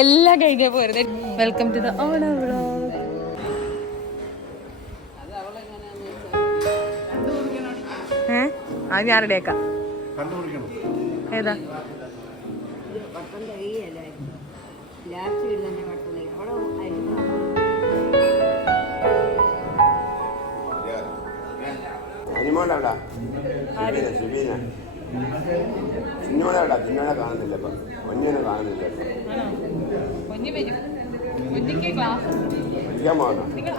എല്ലാം കഴിഞ്ഞ പോരുന്നത്. വെൽക്കം ടു ദ ഓണ വ്ലോഗ്. അത് ഞാൻ റെഡിയാക്കാം. ഏതാ കാണുന്നില്ല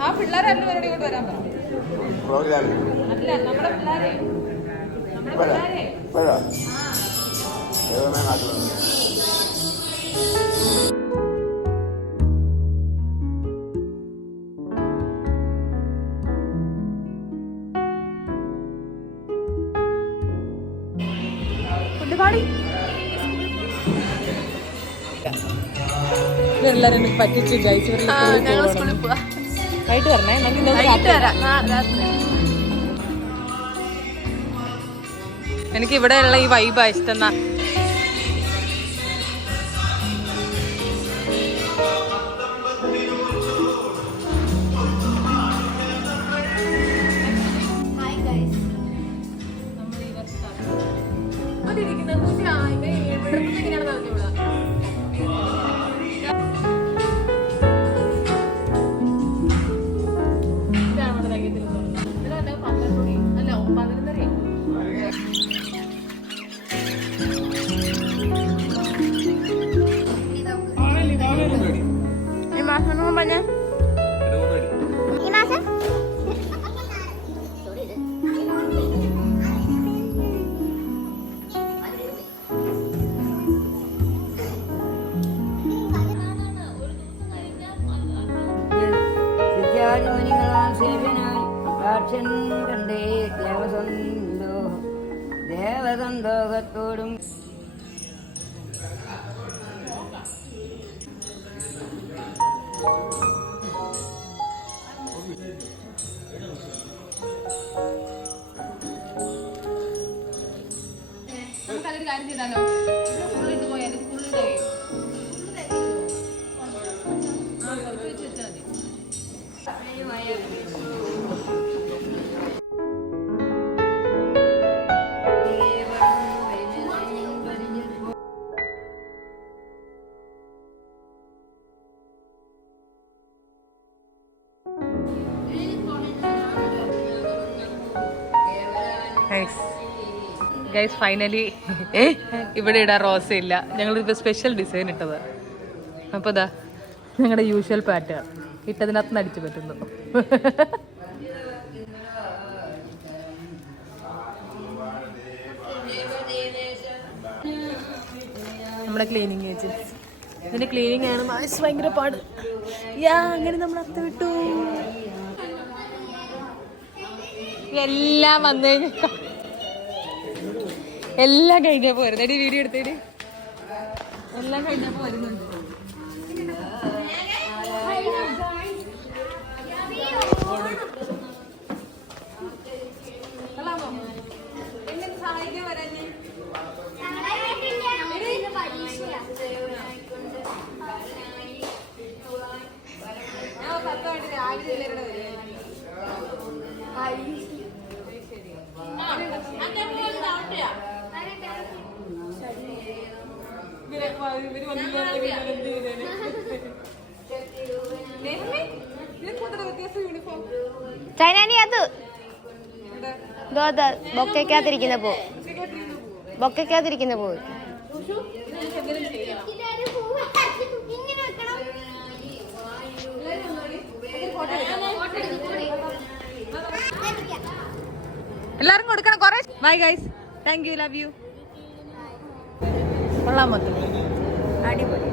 ആ പിള്ളേരെല്ലാവരോടും ഇങ്ങോട്ട് വരാൻ പറ. അല്ല നമ്മുടെ പിള്ളേരെ എല്ലാരും പറ്റിച്ചു വൈകിട്ട് വരണേ. എനിക്ക് ഇവിടെയുള്ള ഈ വൈബാ ഇഷ്ടം. ദേവസന്തോകത്തോടും നമുക്കതൊരു കാര്യം ചെയ്താലോ, സ്കൂളിൽ പോയാലും സ്കൂളിൽ വെച്ചാൽ മതി. ഗൈസ് ഫൈനലി ഇവിടെ ഇടാൻ റോസയില്ല. ഞങ്ങളിപ്പോൾ സ്പെഷ്യൽ ഡിസൈൻ ഇട്ടത്. അപ്പോൾ ഇതാ ഞങ്ങളുടെ യൂഷ്വൽ പാറ്റേൺ ഇട്ടതിനകത്ത് നിന്ന് അടിച്ചു പറ്റുന്നു. നമ്മുടെ ക്ലീനിങ് ഏജൻസി. ഇതിൻ്റെ ക്ലീനിങ് ആണ് ഭയങ്കര പാട്. അങ്ങനെ നമ്മൾ അത്ത വിട്ടു. എല്ലാം വന്നു കഴിഞ്ഞാൽ എല്ലാം കഴിഞ്ഞപ്പോ വരുന്നത്. വീഡിയോ എടുത്തേടി. എല്ലാം കഴിഞ്ഞപ്പോ വരുന്നുണ്ട്. സഹായിക്കാൻ വരാൻ ഞാൻ 10 മണി രാവിലെ എല്ലാവരുടെ ചൈനാനി അത് ബൊക്കയ്ക്കകത്തിരിക്കുന്ന പോ, ബൊക്കയ്ക്കകത്തിരിക്കുന്ന പോ. എല്ലാരും കൊടുക്കണം കുറെ. Bye guys, thank you, love you. കൊള്ളാൻ മൊത്തം അടിപൊളി.